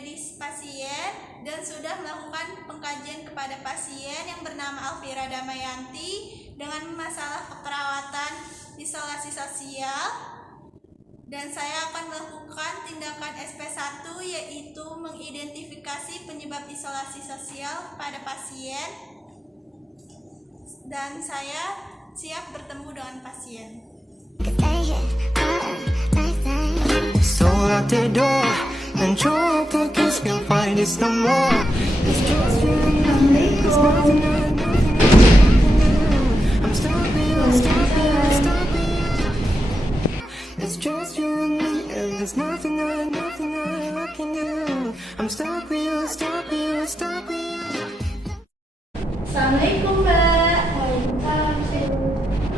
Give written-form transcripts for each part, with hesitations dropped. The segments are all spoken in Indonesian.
medis pasien dan sudah melakukan pengkajian kepada pasien yang bernama Alvira Damayanti dengan masalah keperawatan isolasi sosial. Dan saya akan melakukan tindakan SP1 yaitu mengidentifikasi penyebab isolasi sosial pada pasien. Dan saya siap bertemu dengan pasien. So out the door and your pockets can find this no more. It's just you and me. There's nothing I can do. I'm stopping you, stopping you, stopping you. It's just you and me, and there's nothing I can do. I'm stopping you, stopping you, stopping you. Assalamualaikum Mbak.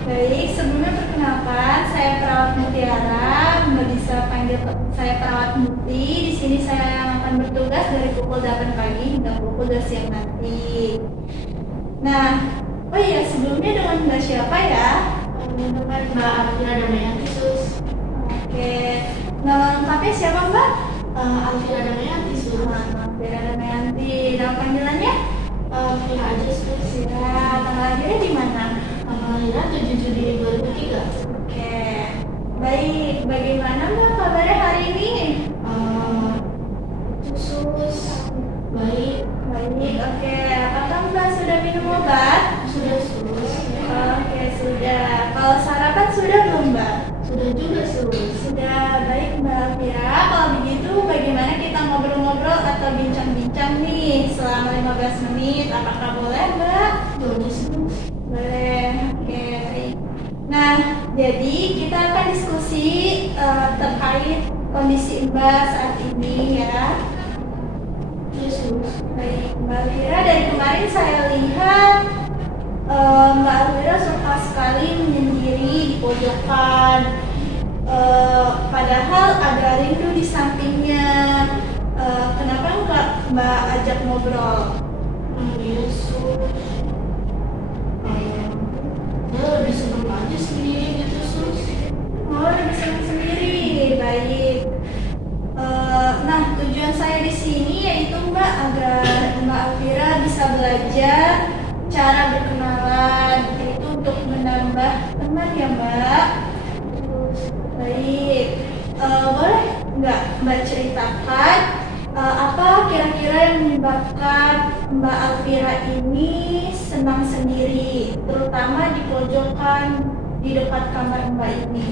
Baik, sebelumnya perkenalkan, saya perawat Mutiara. Mbak bisa panggil saya perawat Muti. Di sini saya akan bertugas dari pukul 8 pagi hingga pukul 2 siang nanti. Nah, oh iya, sebelumnya dengan Mbak siapa ya? Dengan Mbak Alvira Damayanti, Sus. Oke, nama lengkapnya siapa Mbak? Alvira Damayanti, Sus. Alvira Damayanti. Nama panggilannya? Vira aja, Sus. Ya, tanggal lahirnya di mana? Lahirnya 7 Juli 2003. Oke, baik. Bagaimana Mbak kabarnya hari ini? Sus. Baik. Baik, oke. Apakah Mbak sudah minum obat? Sudah, Sus. Oke, sudah. Kalau sarapan sudah belum Mbak? Sudah juga, Sus. Sudah, baik Mbak Alvira. Kalau begitu bagaimana kita ngobrol-ngobrol atau bincang-bincang nih selama 15 menit? Apakah boleh Mbak? Boleh, Sus. Boleh, oke, baik. Nah, jadi kita akan diskusi terkait kondisi Mbak saat ini ya. Iya, Sus. Baik, Mbak Alvira, dari kemarin saya lihat Mbak Alvira suka sekali menyendiri di pojokan. Padahal ada rindu di sampingnya. Kenapa enggak Mbak ajak ngobrol? Iya, Sus. Dia lebih senang aja sendiri gitu, Sus. Oh, lebih senang sendiri. Baik. Nah, tujuan saya di sini yaitu Mbak agar Mbak Alvira bisa belajar cara berkenalan, itu untuk menambah teman ya Mbak. Baik. Boleh nggak Mbak ceritakan apa kira-kira yang menyebabkan Mbak Alvira ini senang sendiri, terutama di pojokan di dekat kamar Mbak ini?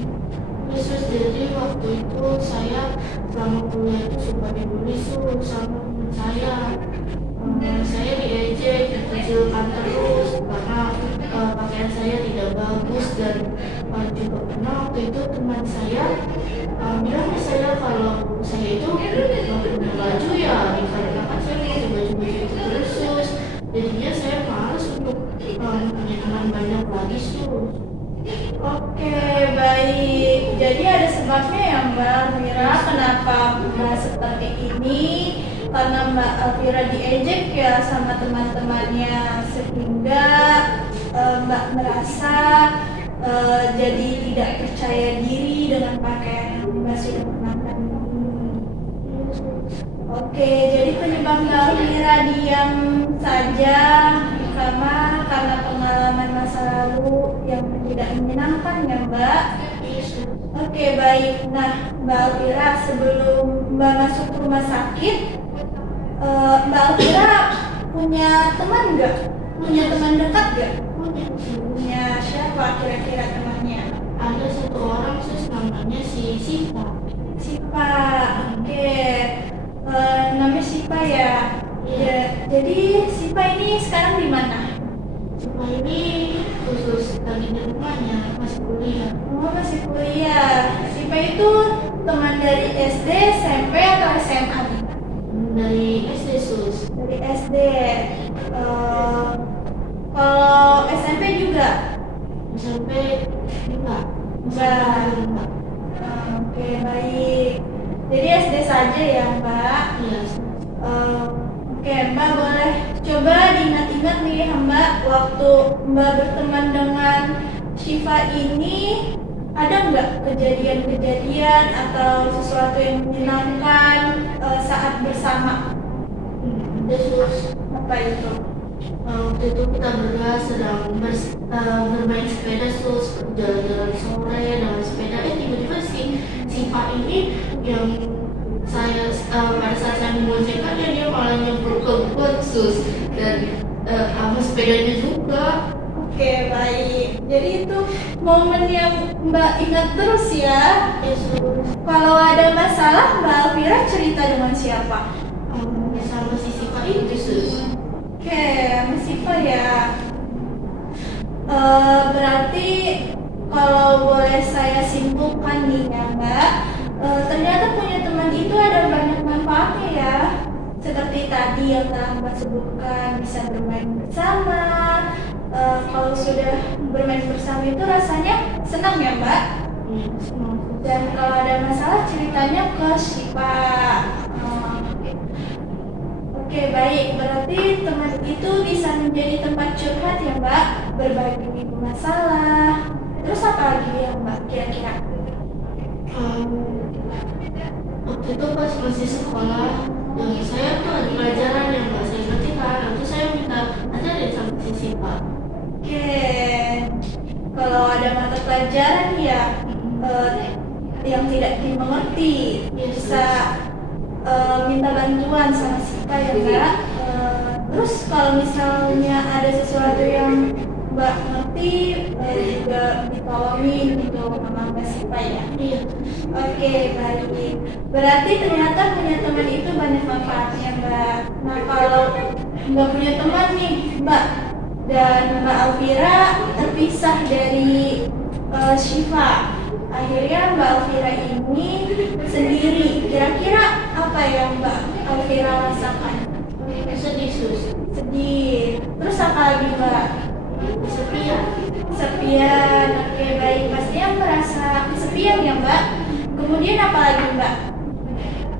Sus, jadi waktu itu saya selama kuliah itu suka dibully, Sus, sama teman saya. Saya diejek, dikucilkan terus karena pakaian saya tidak bagus dan juga pernah waktu itu teman saya bilang ke saya kalau saya itu nggak punya baju ya, dikarenakan saya pakai baju-baju itu terus, Sus. Jadinya saya malas untuk punya teman banyak lagi, Sus. Oke, baik. Jadi ada sebabnya ya Mbak Alvira kenapa Mbak seperti ini? Karena Mbak Alvira diejek ya sama teman-temannya sehingga Mbak merasa jadi tidak percaya diri dengan pakaian yang Mbak sudah kenakan ini. Oke, jadi penyebab Mbak Alvira diam saja di kamar karena pengalaman masa lalu yang tidak menyenangkan ya Mbak. Oke, baik. Nah, Mbak Alvira, sebelum Mbak masuk rumah sakit, Mbak Alvira punya teman nggak? Punya teman dekat nggak? Punya siapa kira-kira temannya? Ada satu orang, Sus, namanya si Sipa. Sipa, oke. Namanya Sipa ya. Iya. Jadi Sipa ini sekarang di mana? Sipa ini khusus lagi di rumahnya, masih kuliah. Oh, masih kuliah. Sipa itu teman dari SD, SMP atau SMA nih? Dari SD, Sus. Dari SD. Kalau SMP juga? Sampai enggak. Enggak. Oke, baik. Jadi SD saja ya Mbak? Iya, Sus. Oke, Mbak boleh coba diingat-ingat nih Mbak, waktu Mbak berteman dengan Syifa ini ada nggak kejadian-kejadian atau sesuatu yang menyenangkan saat bersama? Terus Apa itu? waktu itu kita berdua sedang bermain sepeda terus jalan-jalan sore dengan sepeda. Tiba-tiba si Pak ini yang pada saat saya memboncengkannya dia malah nyemprot ke got sus dan sama sepedanya juga. Oke, baik. Jadi itu momen yang Mbak ingat terus ya. Sus Kalau ada masalah, Mbak Alvira cerita dengan siapa? sama si Pak itu sus. Oke, Mas Siva ya. Berarti kalau boleh saya simpulkan nih ya Mbak, ternyata punya teman itu ada banyak manfaatnya ya. Seperti tadi yang telah Mbak sebutkan, bisa bermain bersama. Kalau sudah bermain bersama itu rasanya senang ya Mbak. Dan kalau ada masalah ceritanya ke Siva. Oke, baik. Berarti teman itu bisa menjadi tempat curhat ya Mbak, berbagi masalah. Terus apa lagi ya Mbak kira-kira? Waktu itu pas masih sekolah, yang saya tuh ada pelajaran yang nggak saya ngerti kan, nanti saya minta ajarin sama si Pak. Oke, kalau ada mata pelajaran ya yang tidak dimengerti bisa minta bantuan sama Siva ya Mbak. Terus kalau misalnya ada sesuatu yang Mbak ngerti juga ditolongin gitu sama Mbak Siva ya. Iya. Oke, baik. Berarti ternyata punya teman itu banyak manfaatnya Mbak. Nah kalau nggak punya teman nih Mbak dan Mbak Alvira terpisah dari Siva, akhirnya Mbak Alvira ini sendiri. Kira-kira apa yang Mbak Alvira rasakan? Sedih sus. Sedih. Terus apa lagi Mbak? Kesepian. Kesepian. Oke, baik. Pastinya merasa kesepian ya Mbak. Kemudian apa lagi Mbak?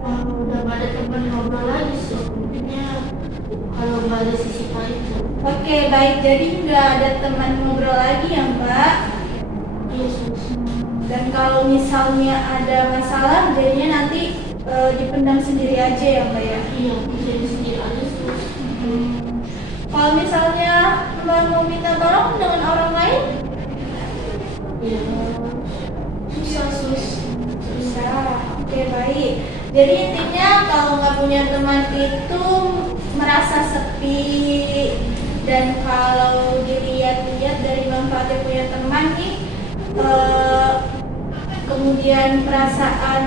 Udah gak ada teman ngobrol lagi sus. Mungkinnya kalau nggak ada si Sipa itu. Oke, baik. Jadi nggak ada teman ngobrol lagi ya Mbak. Iya sus. Dan kalau misalnya ada masalah, jadinya nanti dipendam sendiri aja ya Mbak ya. Iya, jadi sendiri aja sus. Kalau misalnya Mbak mau minta tolong dengan orang lain, Iya. Susah sus. bisa. Oke, baik. Jadi intinya kalau nggak punya teman itu merasa sepi. Dan kalau dilihat-lihat dari manfaatnya punya teman nih, kemudian perasaan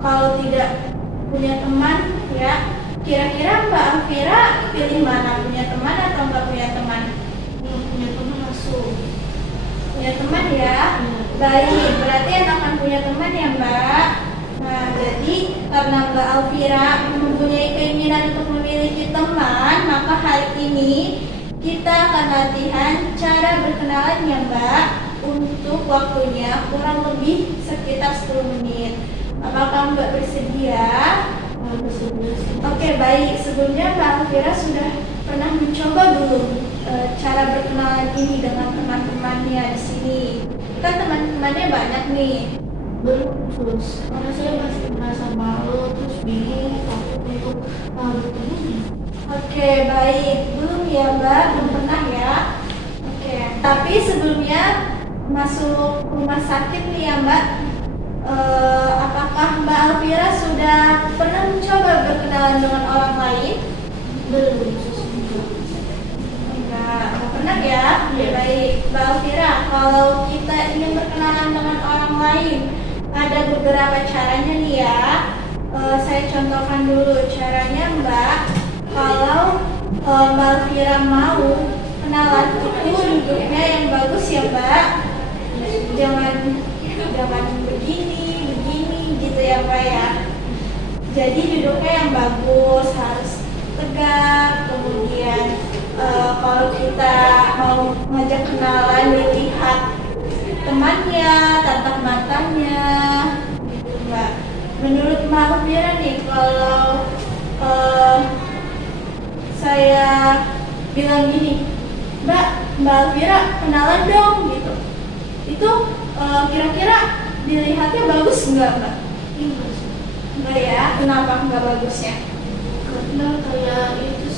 kalau tidak punya teman ya, kira-kira Mbak Alvira pilih mana, punya teman atau nggak punya teman? Punya teman langsung. Punya teman ya. Baik, berarti enakan punya teman ya Mbak. Nah, jadi karena Mbak Alvira mempunyai keinginan untuk memiliki teman, maka hari ini kita akan latihan cara berkenalan ya Mbak. Untuk waktunya kurang lebih sekitar 10 menit. Apakah Mbak bersedia? Bersedia sus. Oke, baik. Sebelumnya Mbak Alvira sudah pernah mencoba belum cara berkenalan ini dengan teman-temannya di sini? Kan teman-temannya banyak nih. Belum sus. Karena saya masih merasa malu terus bingung takut untuk bertemu. Oke, baik. Belum ya Mbak? Belum pernah ya? Oke. Tapi sebelumnya masuk rumah sakit nih ya Mbak. Apakah Mbak Alvira sudah pernah mencoba berkenalan dengan orang lain? Belum sus. Enggak pernah ya? Iya. Baik, Mbak Alvira, kalau kita ingin berkenalan dengan orang lain, ada beberapa caranya nih ya. Saya contohkan dulu caranya Mbak. Kalau Mbak Alvira mau kenalan itu duduknya yang bagus ya Mbak. Jangan begini gitu ya Mbak ya. Jadi duduknya yang bagus, harus tegak. Kemudian kalau kita mau ngajak kenalan, dilihat temannya, tatap matanya, gitu Mbak. Menurut Mbak Alvira nih, kalau saya bilang gini, Mbak Alvira kenalan dong gitu, itu kira-kira dilihatnya bagus nggak Mbak? Enggak. Enggak ya, kenapa nggak bagusnya? Karena kayak itu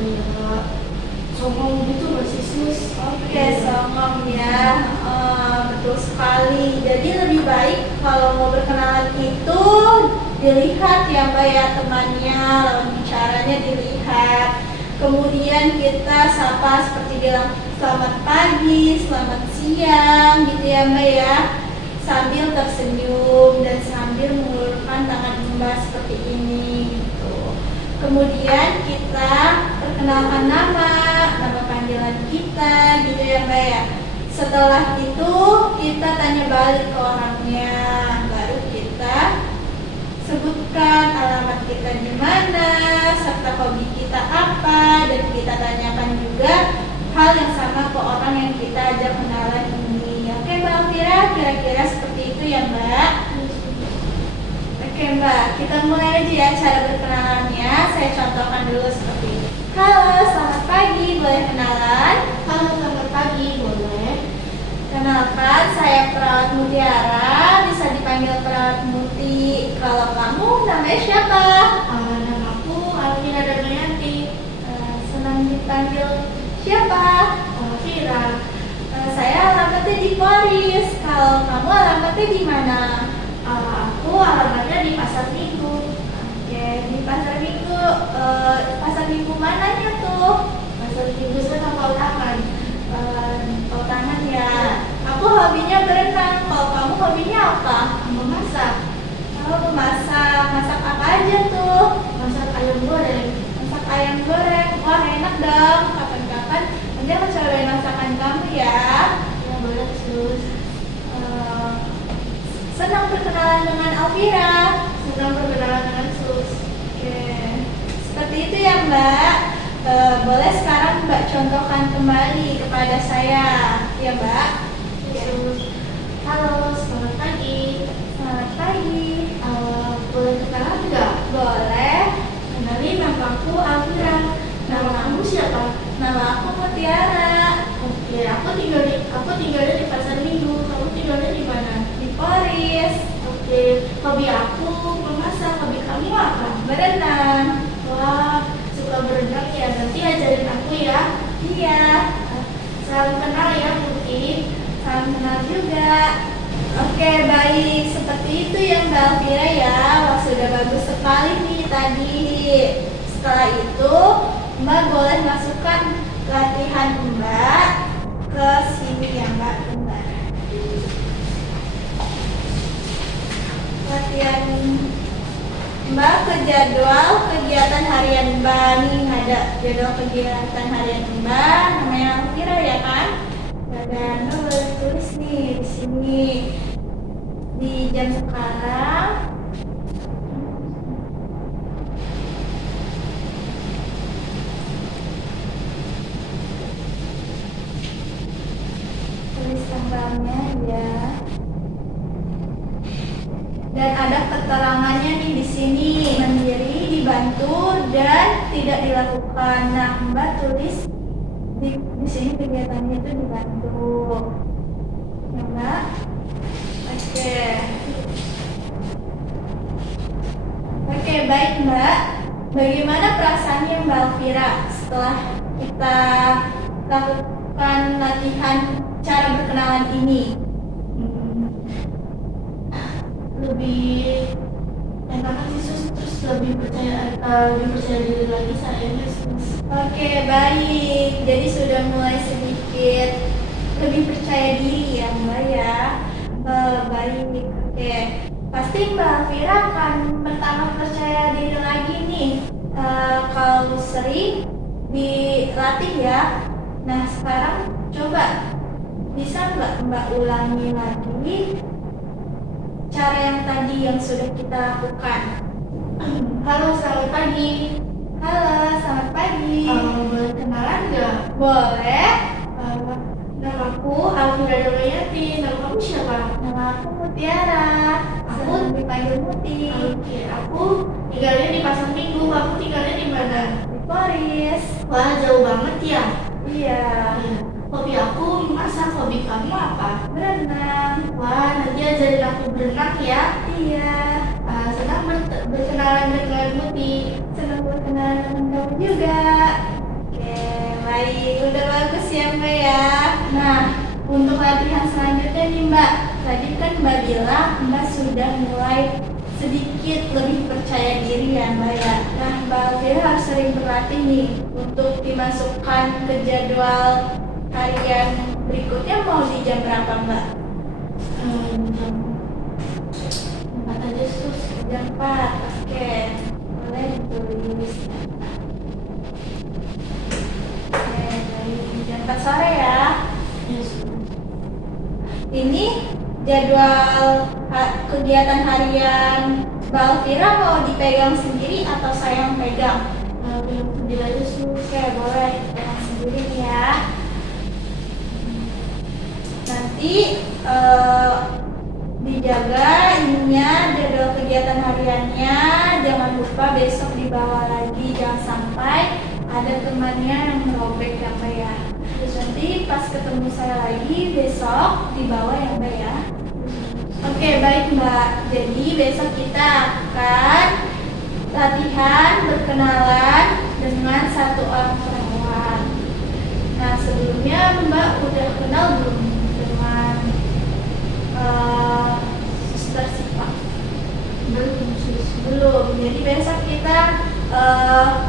kayak songong gitu masih Oke, songong ya. Betul sekali. Jadi lebih baik kalau mau berkenalan itu dilihat ya Mbak ya, temannya, lawan bicaranya dilihat. Kemudian kita sapa seperti bilang selamat pagi, selamat siang gitu ya Mbak ya. Sambil tersenyum dan sambil mengulurkan tangan Mbak seperti ini gitu. Kemudian kita perkenalkan nama panggilan kita gitu ya Mbak ya. Setelah itu kita tanya balik ke orangnya, baru kita sebutkan alamat kita di mana, serta hobi kita apa, dan kita tanyakan juga hal yang sama ke orang yang kita ajak kenalan ini. Oke Mbak Alfira, kira-kira seperti itu ya Mbak. Oke Mbak, kita mulai aja ya cara berkenalannya. Saya contohkan dulu seperti ini. Halo, selamat pagi, boleh kenalan? Halo, selamat pagi, boleh? Kenalkan, saya Perawat Mutiara, bisa dipanggil Perawat Muti. Kalau kamu namanya siapa? Nama aku Alvira Damayanti. Senang dipanggil siapa? Alvira. Saya alamatnya di Polis. Kalau kamu alamatnya di mana? Aku alamatnya di Pasar Minggu. Oke, di Pasar Minggu. Pasar Minggu mananya tuh? Pasar Minggu sana Kautangan. Tangan ya. Aku hobinya berenang. Kalau kamu hobinya apa? Memasak. Kamu masak. Masak apa aja tuh? Masak ayam goreng. Masak ayam goreng. Wah, enak dong. Kapan-kapan nanti aku cobain masakan kamu ya. Ya boleh sus. Senang berkenalan dengan Alvira. Sedang berkenalan dengan sus. Oke. Seperti itu ya Mbak. Boleh sekarang Mbak contohkan kembali kepada saya, ya Mbak. Sus. Halo, selamat pagi. Selamat pagi. Boleh kenalan nggak? Boleh. Kenalin, nama aku Alvira. Nama kamu siapa? Nama aku Mutiara. Oke, aku tinggalnya di Pasar Minggu. Kamu tinggalnya di mana? Di Polis. Oke, hobi aku memasak. Hobi kamu apa? Berenang. Wah, suka berenang ya. Nanti ajarin aku ya. Iya. Salam kenal ya, Putih. Salam kenal juga. Oke, baik. Seperti itu ya Mbak Alvira ya. Wah, sudah bagus sekali nih tadi. Setelah itu, Mbak boleh masukkan latihan Mbak ke sini ya Mbak. Bentar. Latihan Mbak ke jadwal kegiatan harian Mbak. Nih ada jadwal kegiatan harian Mbak. Namanya Alvira ya kan? Dan Mbak boleh tulis nih di sini di jam sekarang. Tulis tanggalnya ya. Dan ada keterangannya nih di sini, mandiri, dibantu, dan tidak dilakukan. Nah, Mbak tulis di sini kegiatannya itu dibantu. Ya, Mbak. Oke. Oke, baik Mbak. Bagaimana perasaannya Mbak Alvira setelah kita lakukan latihan cara berkenalan ini? Lebih enakan sih sus, terus lebih percaya diri lagi sayangnya sus. Oke, baik. Jadi sudah mulai sedikit lebih percaya diri ya Mbak ya. Baik. Oke. Pasti Mbak Alvira akan bertambah percaya diri lagi nih. Kalau sering dilatih ya. Nah, sekarang coba bisa Mbak ulangi lagi cara yang tadi yang sudah kita lakukan. Halo, selamat pagi. Halo, selamat pagi. Boleh kenalan nggak? Boleh. Namaku Alvira Damayanti. Nama kamu siapa? Nama aku Mutiara. Aku dipanggil Muti. Oke, aku tinggalnya di Pasar Minggu. Kamu tinggalnya di mana? Di Polis. Wah, jauh banget ya. Iya. Iya. Hobi aku masak, hobi kamu apa? Berenang. Wah, nanti ajarin aku berenang ya. Iya. Senang berkenalan denganmu di. Senang berkenalan dengan kamu juga. Oke, baik. Udah bagus ya Mbak ya. Nah, untuk latihan selanjutnya nih Mbak. Tadi kan Mbak bilang Mbak sudah mulai sedikit lebih percaya diri ya Mbak ya. Nah, Mbak Alvira harus sering berlatih nih untuk dimasukkan ke jadwal harian berikutnya. Mau di jam berapa Mbak? Jam 4 aja sus. Jam 4. Oke, boleh ditulis. Oke, baik. Jam 4 sore ya. Yes. Ini jadwal kegiatan harian Mbak Alvira mau dipegang sendiri atau saya yang pegang? Yang sendiri aja sus. Oke, boleh pegang sendiri nih ya. Nanti dijaga ininya jadwal kegiatan hariannya. Jangan lupa besok dibawa lagi, jangan sampai ada temannya yang merobek ya Mbak ya. Terus nanti pas ketemu saya lagi besok dibawa ya Mbak ya. Oke, baik Mbak. Jadi besok kita akan latihan berkenalan dengan satu orang perempuan. Nah, sebelumnya Mbak udah kenal belum dengan Suster Siva? Belum sus. Belum. Jadi besok kita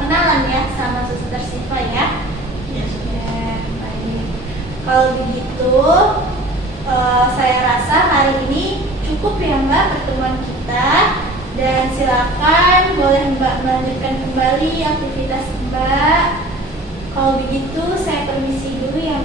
kenalan ya sama Suster Siva ya. Yes. Oke, baik. Kalau begitu, saya rasa hari ini cukup ya Mbak pertemuan kita. Dan silakan boleh Mbak melanjutkan kembali aktivitas Mbak. Kalau begitu saya permisi dulu ya